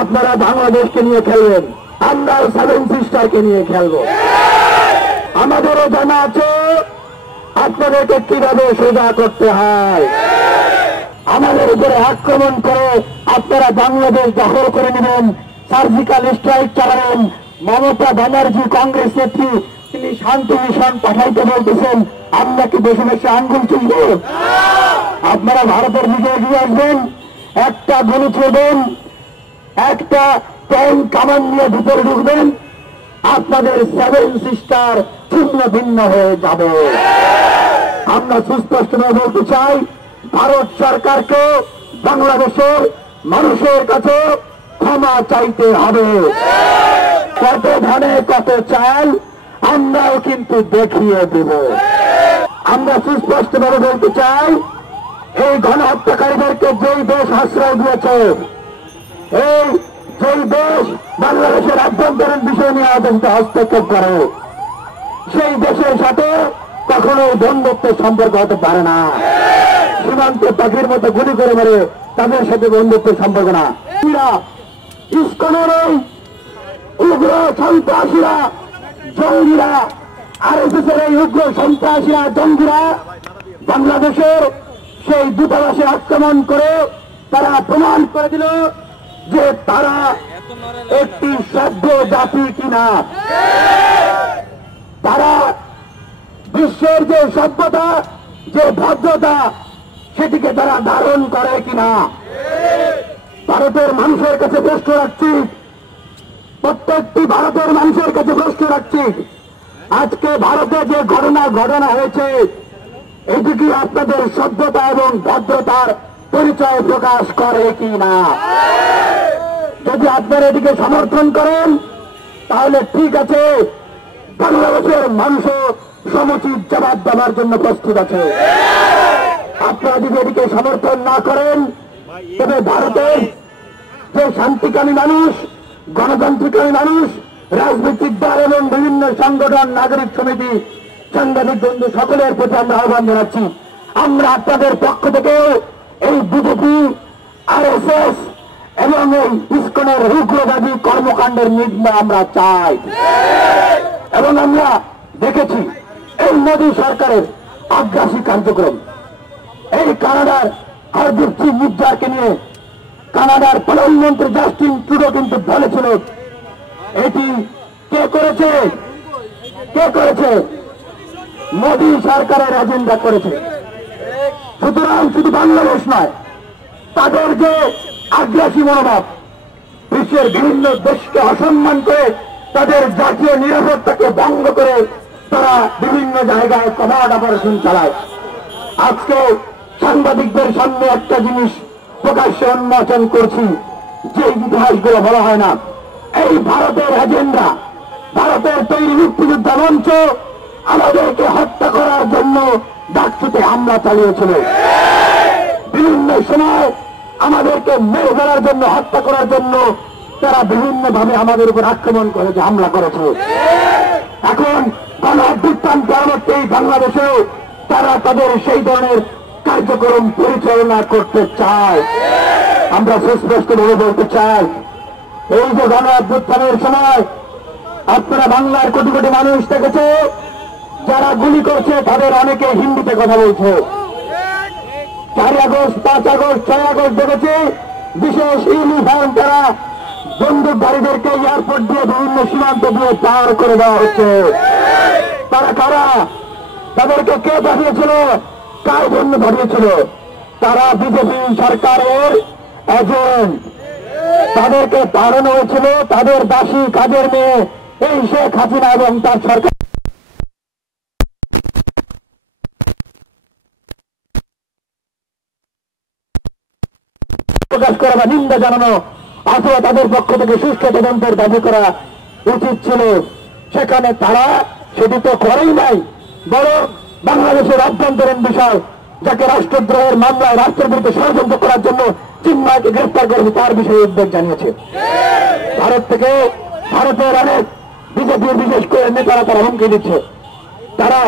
আপনারা বাংলাদেশকে নিয়ে খেলবেন, আমরা সেভেন সিস্টারকে নিয়ে খেলবো। আমাদেরও জানা আছে আপনাদেরকে কিভাবে সোজা করতে হয়। আমাদের উপরে আক্রমণ করে আপনারা বাংলাদেশ দখল করে নেবেন, সার্জিক্যাল স্ট্রাইক চালাবেন। মমতা ব্যানার্জি কংগ্রেস নেত্রী তিনি শান্তি মিশন পাঠাইতে বলতেছেন, আমরা কি দেশে দেশে আঙ্গুল চুলব? আপনারা ভারতের দিকে এগিয়ে আসবেন, একটা গুলি ছুড়বেন, একটা ট্যাঙ্ক কামান নিয়ে ভিতরে ঢুকবেন, আপনাদের সেভেন সিস্টার ছিন্ন ভিন্ন হয়ে যাবে। আমরা সুস্পষ্টভাবে বলতে চাই, ভারত সরকারকে বাংলাদেশের মানুষের কাছে ক্ষমা চাইতে হবে। কত ধানে কত চাল আমরাও কিন্তু দেখিয়ে দেব। আমরা সুস্পষ্টভাবে বলতে চাই, এই গণহত্যাকারীদেরকে যেই দেশ আশ্রয় দিয়েছে, এই যেই দেশ বাংলাদেশের আভ্যন্তরীণ বিষয় নিয়ে আদেশিত হস্তক্ষেপ করে, সেই দেশের সাথে কখনো বন্ধুত্বের সম্পর্ক হতে পারে না। সীমান্তে পাখির মতো গুলি করে মেরে তাদের সাথে বন্ধুত্বের সম্পর্ক না। ইসকনের এই উগ্র সন্ত্রাসীরা, জঙ্গিরা, আরএসএস এর এই উগ্র সন্ত্রাসীরা, জঙ্গিরা বাংলাদেশের সেই দূতাবাসে আক্রমণ করে তারা প্রমাণ করে দিল যে তারা একটি সভ্য জাতি কিনা। তারা বিশ্বের যে সভ্যতা, যে ভদ্রতা, সেটিকে তারা ধারণ করে কিনা। ভারতের মানুষের কাছে প্রশ্ন রাখছি, প্রত্যেকটি ভারতের মানুষের কাছে প্রশ্ন রাখছি, আজকে ভারতে যে ঘটনা হয়েছে, এটি কি আপনাদের সভ্যতা এবং ভদ্রতার পরিচয় প্রকাশ করে কি না? যদি আপনারা এটিকে সমর্থন করেন তাহলে ঠিক আছে, বাংলাদেশের মানুষও সমুচিত জবাব দেওয়ার জন্য প্রস্তুত আছে। আপনারা যদি এটিকে সমর্থন না করেন তবে ভারতের যে শান্তিকামী মানুষ, গণতান্ত্রিকামী মানুষ, রাজনৈতিক দল এবং বিভিন্ন সংগঠন, নাগরিক সমিতি, সাংবাদিক বন্ধু সকলের প্রতি আমরা আহ্বান জানাচ্ছি, আমরা আপনাদের পক্ষ থেকে এই বিজেপি, আরএসএস এবং এই ইসকনের উগ্রবাদী কর্মকাণ্ডের নিন্দা আমরা চাই। এবং আমরা দেখেছি এই মোদী সরকারের আগ্রাসী কার্যক্রম, এই কানাডার হরদীপ সিং নিজ্জারকে নিয়ে কানাডার প্রধানমন্ত্রী জাস্টিন ট্রুডো কিন্তু বলেছিল, এটি কে করেছে? কে করেছে? মোদী সরকারের এজেন্ডা করেছে। সুতরাং শুধু বাংলাদেশ নয়, তাদের যে আগ্রাসী মনোভাব, বিশ্বের বিভিন্ন দেশকে অসম্মান করে তাদের জাতীয় নিরাপত্তাকে ভঙ্গ করে তারা বিভিন্ন জায়গায় কমান্ড অপারেশন চালায়। আজকে সাংবাদিকদের সামনে একটা জিনিস প্রকাশ্যে উন্মোচন করছি, যে ইতিহাসগুলো বলা হয় না। এই ভারতের এজেন্ডা, ভারতের তৈরি মুক্তিযোদ্ধা মঞ্চ আমাদেরকে হত্যা করার জন্য ডাকসুতে হামলা চালিয়েছিল। বিভিন্ন সময় আমাদেরকে মেরে ফেলার জন্য, হত্যা করার জন্য তারা বিভিন্ন ভাবে আমাদের উপর আক্রমণ করেছে, হামলা করেছে। এখন গণ-অভ্যুত্থান পরবর্তী বাংলাদেশেও তারা তাদের সেই ধরনের কার্যক্রম পরিচালনা করতে চায়। আমরা সুস্পষ্টভাবে বলতে চাই, এই যে গণ-অভ্যুত্থানের সময় আপনারা বাংলার কোটি কোটি মানুষ দেখেছে, যারা গুলি করছে তাদের অনেকে হিন্দিতে কথা বলছে। 4 আগস্ট, 5 আগস্ট, 6 আগস্ট দেখেছে বিশেষ ইউনিফর্ম তারা বন্দুকধারীদেরকে এয়ারপোর্ট দিয়ে বিভিন্ন সীমান্ত দিয়ে পার করে দেওয়া হচ্ছে। তারা কারা? তাদেরকে কে পাঠিয়েছিল? কার জন্য পাঠিয়েছিল? তারা বিজেপি সরকারের এজেন্ট। তাদেরকে পাঠানো হয়েছিল তাদের দাসী কাজের মেয়ে এই শেখ হাসিনা এবং তার সরকার প্রকাশ করা বা নিন্দা জানানো, অথবা তাদের পক্ষ থেকে সুষ্ঠু তদন্তের দাবি করা উচিত ছিল। সেখানে তারা সেটি তো করেই নাই, বরং বাংলাদেশের অভ্যন্তরীণ বিষয়, যাকে রাষ্ট্রদ্রোহের মামলায় রাষ্ট্রের বিরুদ্ধে ষড়যন্ত্র করার জন্য চিন্ময়কে গ্রেফতার করেছে তার বিষয়ে উদ্বেগ জানিয়েছে। ভারত থেকে ভারতের অনেক বিজেপির বিশেষ করে নেতারা তারা হুমকি দিচ্ছে, তারা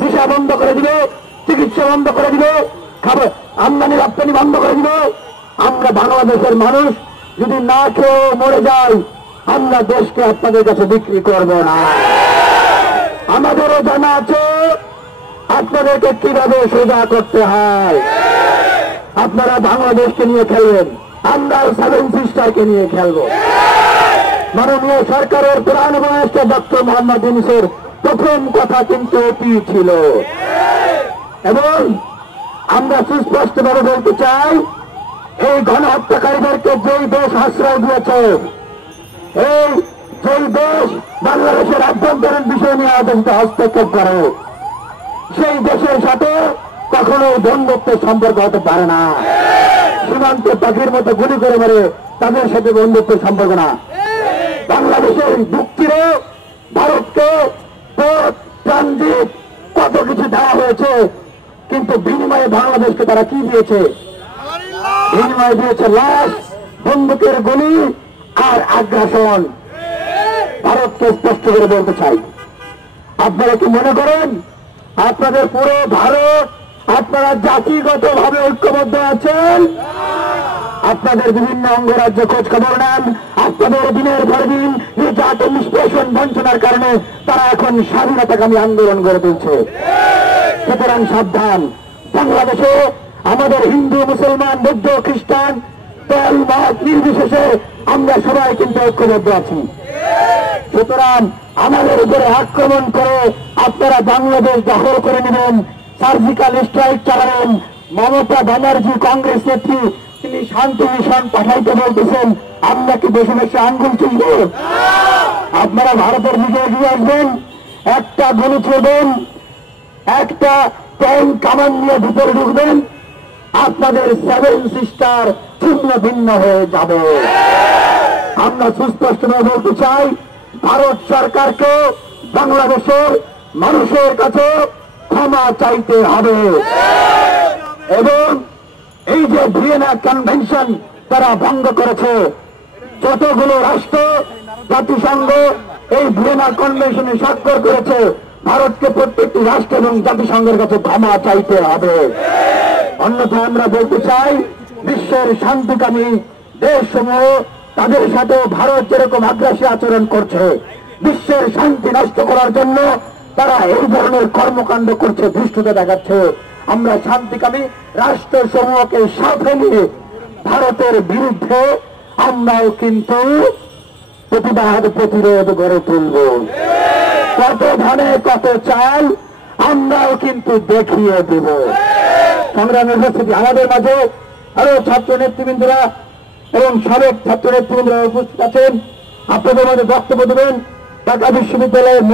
ভিসা বন্ধ করে দিবে, চিকিৎসা বন্ধ করে দিবে, খাবার আমদানি রপ্তানি বন্ধ করে দিবে। আমরা বাংলাদেশের মানুষ যদি না খেয়ে মরে যায়, আমরা দেশকে আপনাদের কাছে বিক্রি করব না। আমাদেরও জানা আছে আপনাদেরকে কিভাবে সোজা করতে হয়। আপনারা বাংলাদেশকে নিয়ে খেলবেন, আমরা 7 সিস্টারকে নিয়ে খেলবো। মাননীয় সরকারের প্রধান উপদেষ্টা ডক্টর মোহাম্মদ ইউনূসের প্রথম কথা কিন্তু এটি ছিল, এবং আমরা সুস্পষ্টভাবে বলতে চাই, এই গণহত্যাকারীদেরকে যেই দেশ আশ্রয় দিয়েছে, এই যেই দেশ বাংলাদেশের আভ্যন্তরীণ বিষয় নিয়ে আদালতে হস্তক্ষেপ করে, সেই দেশের সাথে কখনো বন্ধুত্বের সম্পর্ক হতে পারে না। সীমান্তে পাখির মতো গুলি করে মেরে তাদের সাথে বন্ধুত্বের সম্পর্ক না। বাংলাদেশের যুক্তিরে ভারতকে পোর্ট, ট্রানজিট কত কিছু দেওয়া হয়েছে, কিন্তু বিনিময়ে বাংলাদেশকে তারা কি দিয়েছে? বিনিময়ে দিয়েছে লাশ, বন্দুকের গুলি আর আগ্রাসন। ভারতকে স্পষ্ট করে বলতে চাই, আপনারা কি মনে করেন আপনাদের পুরো ভারত আপনারা জাতিগতভাবে ঐক্যবদ্ধ আছেন? আপনাদের বিভিন্ন অঙ্গরাজ্য খোঁজ খবর নেন, আপনাদের দিনের পর দিন নির্যাতন, নিষ্পেষণ, বঞ্চনার কারণে তারা এখন স্বাধীনতাকামী আন্দোলন গড়ে তুলছে। সুতরাং সাবধান, বাংলাদেশে আমাদের হিন্দু, মুসলমান, বৌদ্ধ, খ্রিস্টান, দল মত নির্বিশেষে আমরা সবাই কিন্তু ঐক্যবদ্ধ আছি। সুতরাং আমাদের উপরে আক্রমণ করে আপনারা বাংলাদেশ দখল করে নেবেন, সার্জিক্যাল স্ট্রাইক চালাবেন। মমতা ব্যানার্জি কংগ্রেস নেত্রী তিনি শান্তি মিশন পাঠাইতে বলতেছেন, আমরা কি দেশে দেশে আঙ্গুল চুষব? আপনারা ভারতের দিকে এগিয়ে আসবেন, একটা গুলি ছুড়বেন, একটা ট্যাঙ্ক কামান নিয়ে ভিতরে ঢুকবেন, আপনাদের 7 সিস্টার ছিন্ন ভিন্ন হয়ে যাবে। আমরা সুস্পষ্টভাবে বলতে চাই, ভারত সরকারকে বাংলাদেশের মানুষের কাছে ক্ষমা চাইতে হবে, এবং এই যে ভিয়েনা কনভেনশন তারা ভঙ্গ করেছে, যতগুলো রাষ্ট্র জাতিসংঘ এই ভিয়েনা কনভেনশনে স্বাক্ষর করেছে, ভারতকে প্রত্যেকটি রাষ্ট্র এবং জাতিসংঘের কাছে ক্ষমা চাইতে হবে। অন্যথায় আমরা বলতে চাই, বিশ্বের শান্তিকামী দেশসমূহ তাদের সাথে ভারত যেরকম আগ্রাসী আচরণ করছে, বিশ্বের শান্তি নষ্ট করার জন্য তারা এই ধরনের কর্মকাণ্ড করছে, ধৃষ্টতা দেখাচ্ছে। আমরা শান্তিকামী রাষ্ট্রসমূহকে সাথে নিয়ে ভারতের বিরুদ্ধে আমরাও কিন্তু প্রতিবাদ, প্রতিরোধ গড়ে তুলব। কত ধানে কত চাল আমরাও কিন্তু দেখিয়ে দেব। সংগ্রামের উপস্থিতি আমাদের মাঝে আরো ছাত্র নেতৃবৃন্দরা এবং সাবেক ছাত্র নেতৃবৃন্দরা উপস্থিত আছেন। আপনাদের মাঝে বক্তব্য দেবেন ঢাকা বিশ্ববিদ্যালয়ের